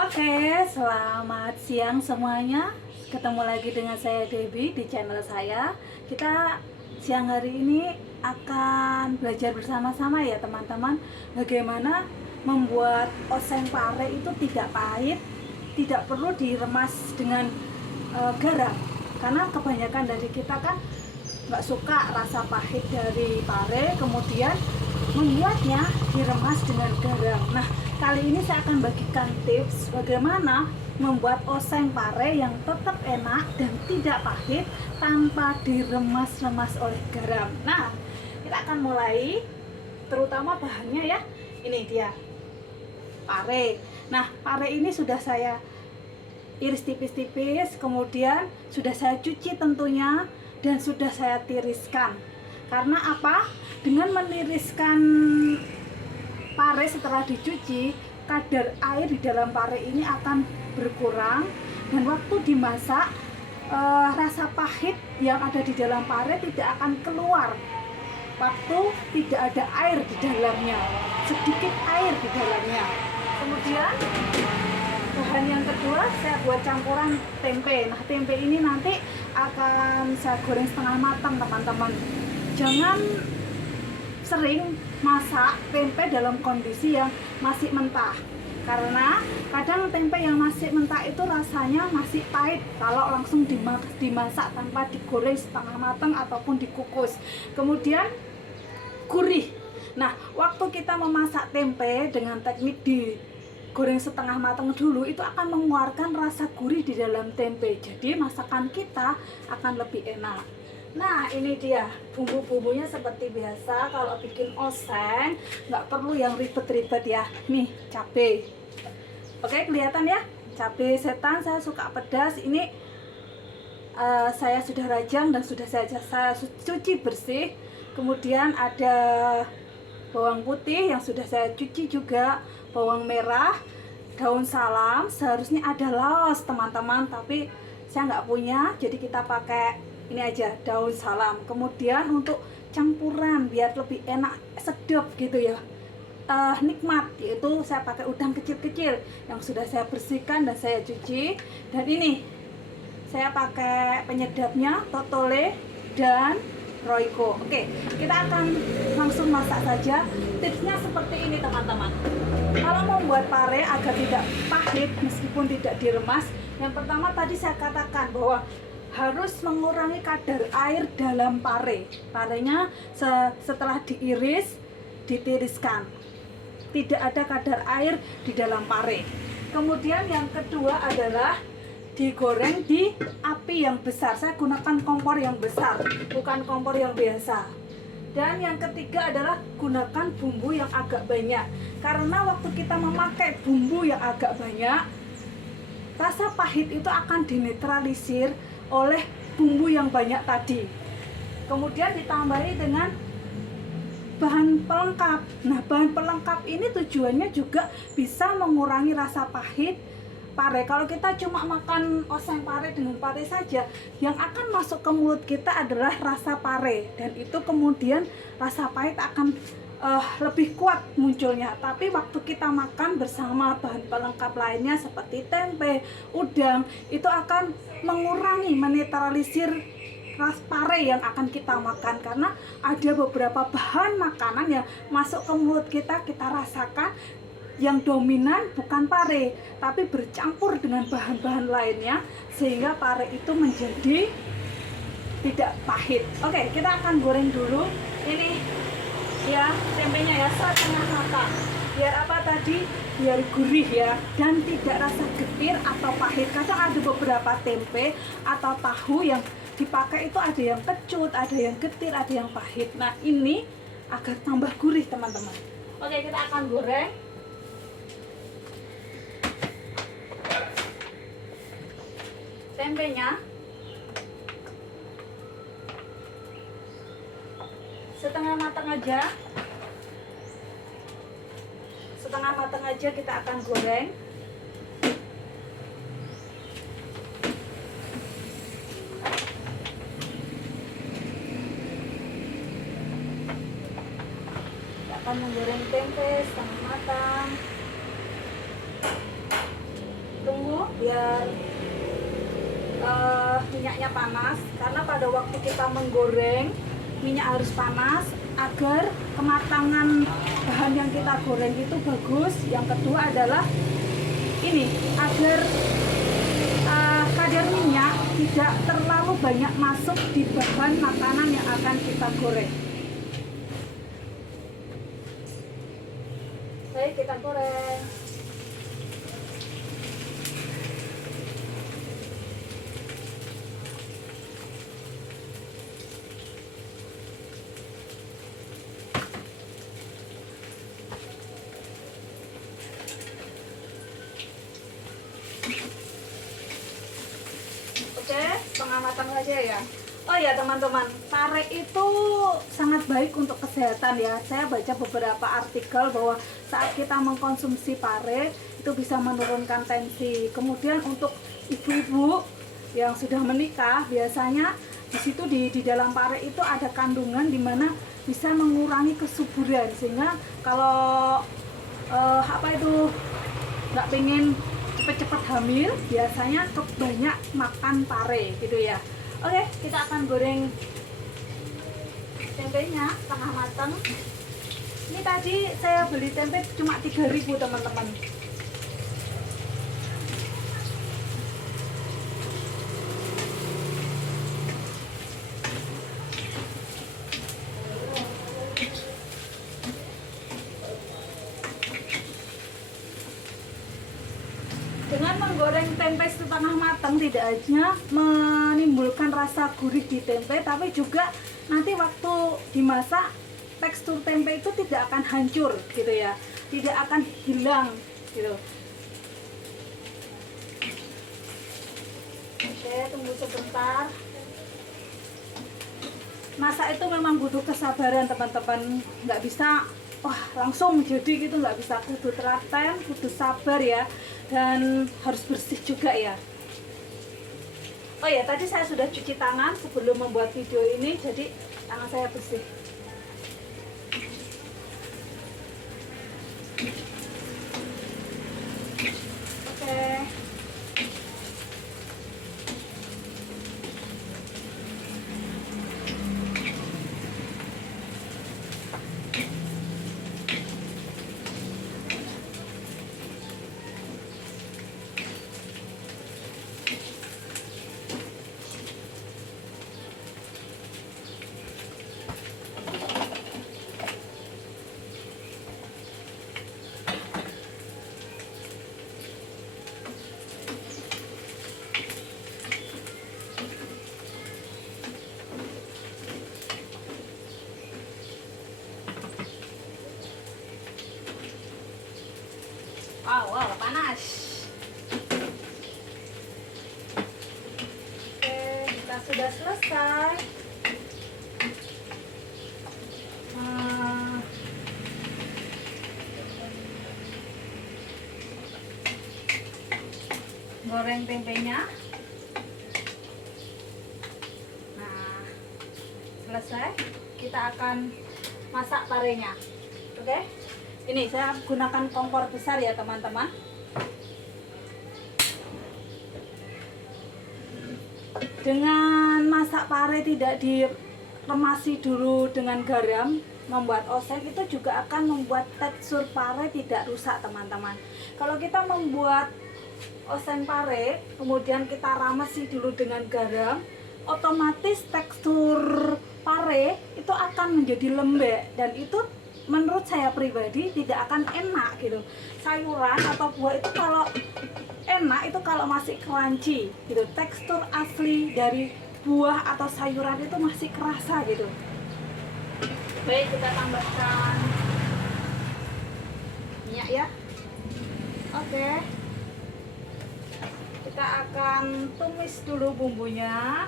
Oke, selamat siang semuanya. Ketemu lagi dengan saya Debbie di channel saya. Kita siang hari ini akan belajar bersama-sama ya teman-teman, bagaimana membuat oseng pare itu tidak pahit, tidak perlu diremas dengan garam. Karena kebanyakan dari kita kan nggak suka rasa pahit dari pare, kemudian membuatnya diremas dengan garam. Nah, kali ini saya akan bagikan tips bagaimana membuat oseng pare yang tetap enak dan tidak pahit tanpa diremas-remas oleh garam. Nah, kita akan mulai, terutama bahannya ya. Ini dia pare. Nah, pare ini sudah saya iris tipis-tipis, kemudian sudah saya cuci tentunya, dan sudah saya tiriskan. Karena apa? Dengan meniriskan pare setelah dicuci, kadar air di dalam pare ini akan berkurang, dan waktu dimasak rasa pahit yang ada di dalam pare tidak akan keluar waktu tidak ada air di dalamnya, sedikit air di dalamnya. Kemudian bahan yang kedua, saya buat campuran tempe. Nah, tempe ini nanti akan saya goreng setengah matang teman-teman. Jangan sering masak tempe dalam kondisi yang masih mentah, karena kadang tempe yang masih mentah itu rasanya masih pahit kalau langsung dimasak tanpa digoreng setengah matang ataupun dikukus. Kemudian gurih. Nah, waktu kita memasak tempe dengan teknik digoreng setengah matang dulu, itu akan mengeluarkan rasa gurih di dalam tempe, jadi masakan kita akan lebih enak. Nah, ini dia bumbu-bumbunya seperti biasa. Kalau bikin oseng nggak perlu yang ribet-ribet ya. Nih, cabai. Oke, kelihatan ya, cabai setan. Saya suka pedas. Ini saya sudah rajang dan sudah saya cuci bersih. Kemudian ada bawang putih yang sudah saya cuci juga, bawang merah, daun salam. Seharusnya ada laos teman-teman, tapi saya nggak punya, jadi kita pakai ini aja, daun salam. Kemudian untuk campuran biar lebih enak, sedap gitu ya, nikmat, yaitu saya pakai udang kecil-kecil yang sudah saya bersihkan dan saya cuci. Dan ini saya pakai penyedapnya Totole dan Royco. Oke, kita akan langsung masak saja. Tipsnya seperti ini teman-teman. Kalau mau membuat pare agar tidak pahit meskipun tidak diremas, yang pertama tadi saya katakan bahwa harus mengurangi kadar air dalam pare. Parenya setelah diiris, ditiriskan. Tidak ada kadar air di dalam pare. Kemudian yang kedua adalah digoreng di api yang besar. Saya gunakan kompor yang besar, bukan kompor yang biasa. Dan yang ketiga adalah gunakan bumbu yang agak banyak. Karena waktu kita memakai bumbu yang agak banyak, rasa pahit itu akan dinetralisir oleh bumbu yang banyak tadi. Kemudian ditambahi dengan bahan pelengkap. Nah, bahan pelengkap ini tujuannya juga bisa mengurangi rasa pahit pare. Kalau kita cuma makan oseng pare dengan pare saja, yang akan masuk ke mulut kita adalah rasa pare, dan itu kemudian rasa pahit akan lebih kuat munculnya. Tapi waktu kita makan bersama bahan pelengkap lainnya seperti tempe, udang, itu akan mengurangi, menetralisir rasa pare yang akan kita makan. Karena ada beberapa bahan makanan yang masuk ke mulut kita, kita rasakan yang dominan bukan pare, tapi bercampur dengan bahan-bahan lainnya, sehingga pare itu menjadi tidak pahit. Oke, kita akan goreng dulu. Ini ya, tempenya ya setengah matang. Biar apa tadi? Biar gurih ya, dan tidak rasa getir atau pahit. Kadang ada beberapa tempe atau tahu yang dipakai itu ada yang kecut, ada yang getir, ada yang pahit. Nah, ini agar tambah gurih teman-teman. Oke, kita akan goreng tempenya. Setengah matang aja. Setengah matang aja kita akan goreng. Kita akan menggoreng tempe setengah matang. biar minyaknya panas, karena pada waktu kita menggoreng minyak harus panas agar kematangan bahan yang kita goreng itu bagus. Yang kedua adalah ini, agar kadar minyak tidak terlalu banyak masuk di bahan makanan yang akan kita goreng. Baik, kita goreng. Oke, pengamatan saja ya. Oh ya teman-teman, pare itu sangat baik untuk kesehatan ya. Saya baca beberapa artikel bahwa saat kita mengkonsumsi pare itu bisa menurunkan tensi. Kemudian untuk ibu-ibu yang sudah menikah, biasanya di situ di dalam pare itu ada kandungan dimana bisa mengurangi kesuburan, sehingga kalau nggak pengen cepet-cepet hamil, biasanya banyak makan pare gitu ya. Oke, kita akan goreng tempenya setengah matang. Ini tadi saya beli tempe cuma 3.000 teman-teman. Dengan menggoreng tempe setengah matang tidak hanya menimbulkan rasa gurih di tempe, tapi juga nanti waktu dimasak tekstur tempe itu tidak akan hancur gitu ya, tidak akan hilang gitu. Oke, tunggu sebentar. Masak itu memang butuh kesabaran teman-teman, nggak bisa wah langsung jadi gitu, nggak bisa, kudu telaten, kudu sabar ya, dan harus bersih juga ya. Oh ya, tadi saya sudah cuci tangan sebelum membuat video ini, jadi tangan saya bersih. Oke. Wow, panas. Oke, kita sudah selesai. Goreng tempenya. Nah, selesai. Kita akan masak parenya. Oke. Ini saya gunakan kompor besar ya teman-teman. Dengan masak pare tidak diremasi dulu dengan garam, membuat oseng itu juga akan membuat tekstur pare tidak rusak teman-teman. Kalau kita membuat oseng pare kemudian kita ramasi dulu dengan garam, otomatis tekstur pare itu akan menjadi lembek, dan itu menurut saya pribadi tidak akan enak gitu. Sayuran atau buah itu kalau enak itu kalau masih crunchy gitu, tekstur asli dari buah atau sayuran itu masih kerasa gitu. Baik, kita tambahkan minyak ya. Oke, kita akan tumis dulu bumbunya.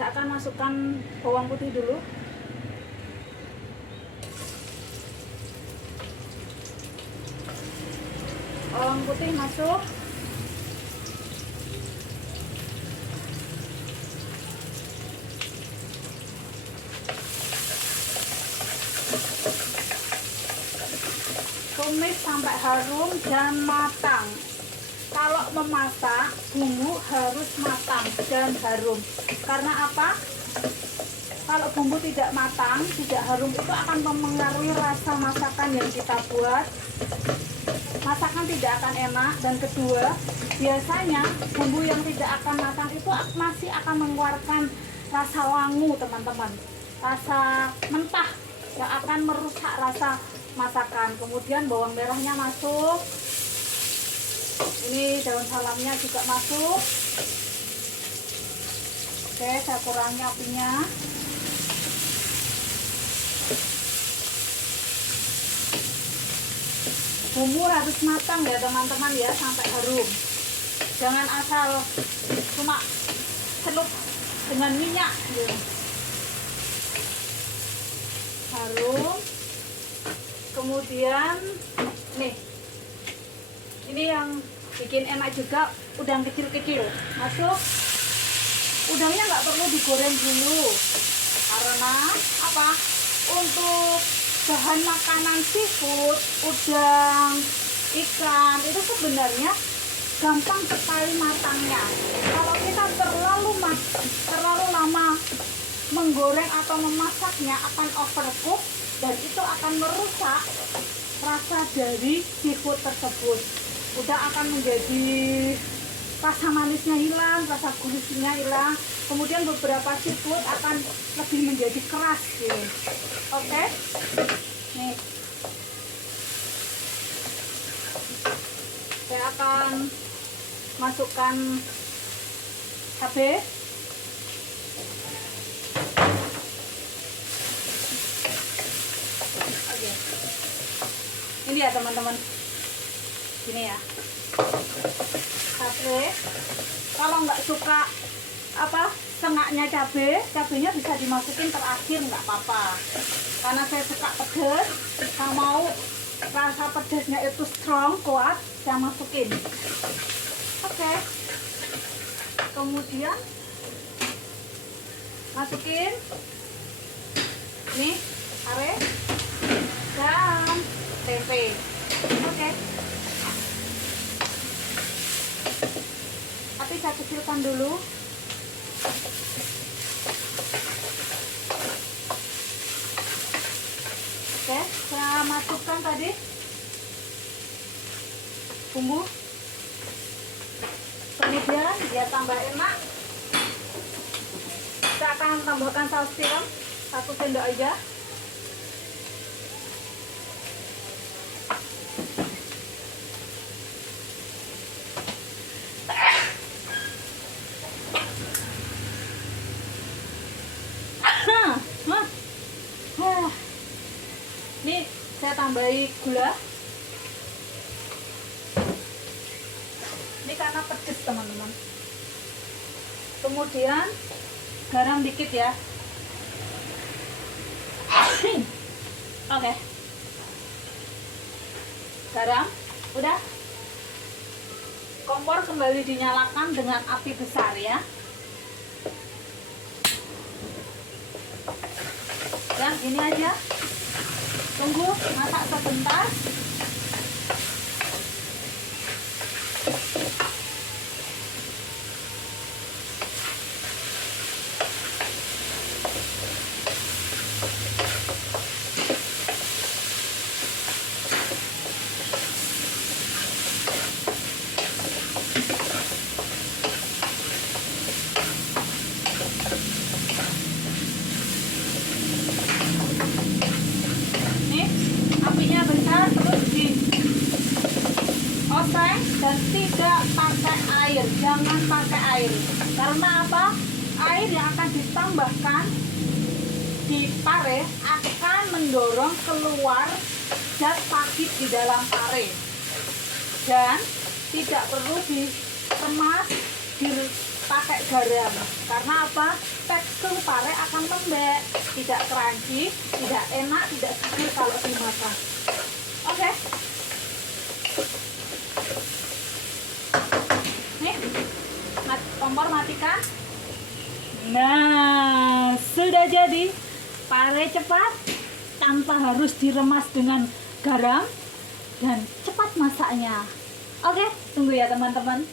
Saya akan masukkan bawang putih dulu. Bawang putih masuk. tumis sampai harum dan matang. Kalau memasak, bumbu harus matang dan harum. Karena apa? Kalau bumbu tidak matang, tidak harum, itu akan mempengaruhi rasa masakan yang kita buat. Masakan tidak akan enak. Dan kedua, biasanya bumbu yang tidak akan matang itu masih akan mengeluarkan rasa wangu, teman-teman. Rasa mentah yang akan merusak rasa masakan. Kemudian bawang merahnya masuk. Ini daun salamnya juga masuk. Oke, saya kurangi apinya. Bumbu harus matang ya teman-teman ya, sampai harum. Jangan asal cuma celup dengan minyak gitu. Harum. Kemudian nih, ini yang bikin enak juga, udang kecil-kecil masuk. Udangnya nggak perlu digoreng dulu, karena apa? Untuk bahan makanan seafood, udang, ikan itu sebenarnya gampang sekali matangnya. Kalau kita terlalu lama menggoreng atau memasaknya akan overcook dan itu akan merusak rasa dari seafood tersebut. Udah akan menjadi rasa manisnya hilang, rasa gurihnya hilang. Kemudian beberapa seafood akan lebih menjadi keras gitu. Oke. Nih. Saya akan masukkan cabai. Oke. Ini ya teman-teman. Gini ya. Cabai. Kalau nggak suka sengaknya cabenya bisa dimasukin terakhir, nggak apa-apa. Karena saya suka pedas, saya mau rasa pedasnya itu strong, kuat, saya masukin. Oke. Kemudian masukin nih are dan tempe. Oke. Tapi saya kecilkan dulu. Oke, saya masukkan tadi bumbu. Kemudian biar tambah enak, kita akan tambahkan saus tiram 1 sendok aja. Ini saya tambahi gula. Ini karena pedas teman-teman. Kemudian garam dikit ya. Oke. Garam udah. Kompor kembali dinyalakan dengan api besar ya. Dan ini aja. Tunggu masak sebentar. Dan tidak pakai air, jangan pakai air. Karena apa? Air yang akan ditambahkan di pare akan mendorong keluar zat pahit di dalam pare. Dan tidak perlu dikemas, dipakai garam. Karena apa? Tekstur pare akan lembek, tidak crunchy, tidak enak, tidak seger kalau dimakan. Oke. Nih, kompor matikan. Nah, sudah jadi pare cepat tanpa harus diremas dengan garam. dan cepat masaknya. Oke, tunggu ya teman-teman.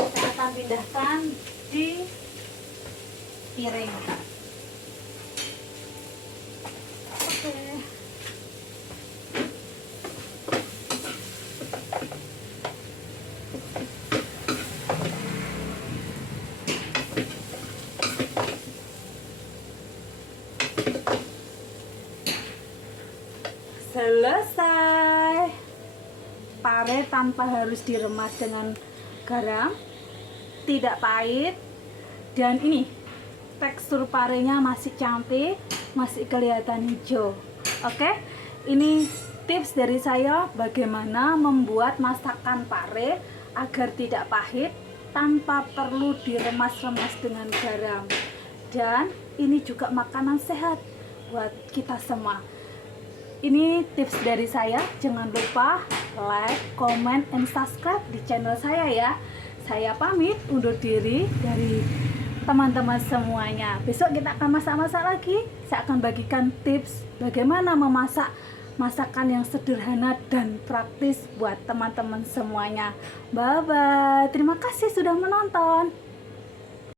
Saya akan pindahkan di piring. Oke. Selesai. Pare tanpa harus diremas dengan garam, tidak pahit, dan ini tekstur parenya masih cantik, masih kelihatan hijau. Oke, ini tips dari saya bagaimana membuat masakan pare agar tidak pahit tanpa perlu diremas-remas dengan garam. Dan ini juga makanan sehat buat kita semua. Ini tips dari saya. Jangan lupa like, comment, and subscribe di channel saya ya. Saya pamit undur diri dari teman-teman semuanya. Besok kita akan masak-masak lagi. Saya akan bagikan tips bagaimana memasak masakan yang sederhana dan praktis buat teman-teman semuanya. Bye-bye. Terima kasih sudah menonton.